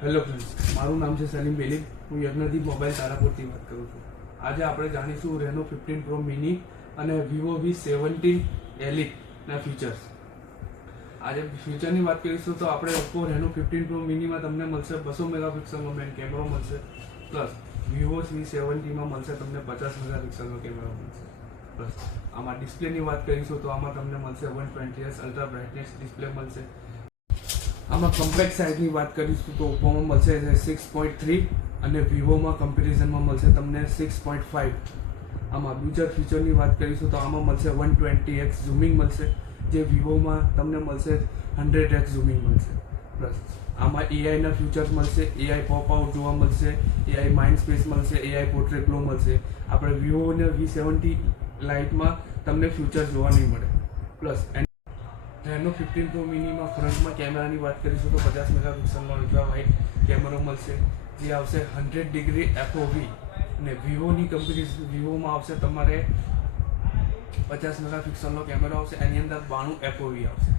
Hello friends, મારું નામ છે સલીમ બેલી. હું યજ્ઞદીપ મોબાઈલ તારાપુરથી વાત કરું છું. આજે આપણે જાણીશું રેનો 15 પ્રો મિની અને વિવો V70 એલિટના ફીચર્સ. આજે ફીચરની વાત કરીશું તો આપણે ઓપ્પો રેનો 15 પ્રો મિનીમાં તમને મળશે 200 મેગાપિક્સલનો મેન કેમેરો મળશે, પ્લસ વિવો V70માં મળશે તમને 50 મેગાપિક્સલનો કેમેરો મળશે. પ્લસ આમાં ડિસ્પ્લેની વાત કરીશું તો આમાં તમને મળશે 120Hz અલ્ટ્રા બ્રાઇટનેસ ડિસ્પ્લે મળશે. આમાં કમ્પેક્ટ સાઇઝની વાત કરીશું તો ઓપ્પોમાં મળશે 6.3 અને વિવોમાં કમ્પેરિઝનમાં મળશે તમને 6.5. આમાં બીજા ફીચરની વાત કરીશું તો આમાં મળશે 120x ઝૂમિંગ મળશે, જે વિવોમાં તમને મળશે 100x ઝૂમિંગ મળશે. પ્લસ આમાં એઆઈના ફીચર્સ મળશે, એઆઈ પોપ આઉટ જોવા મળશે, એઆઈ માઇન્ડ સ્પેસ મળશે, એઆઈ પોર્ટ્રેટ ગ્લો મળશે. આપણે વિવો અને V70 લાઇટમાં તમને ફીચર જોવા નહીં મળે. પ્લસ રેનો 15 પ્રો મિનીમાં ફ્રન્ટમાં કેમેરાની વાત કરીશું તો 50 મેગાપિક્સલનો અલ્ટ્રા વાઇડ કેમેરો મળશે, જે આવશે 100 ડિગ્રી FOV. અને વિવોમાં આવશે તમારે 50 મેગાપિક્સલનો કેમેરો આવશે, એની અંદર 92 FOV આવશે.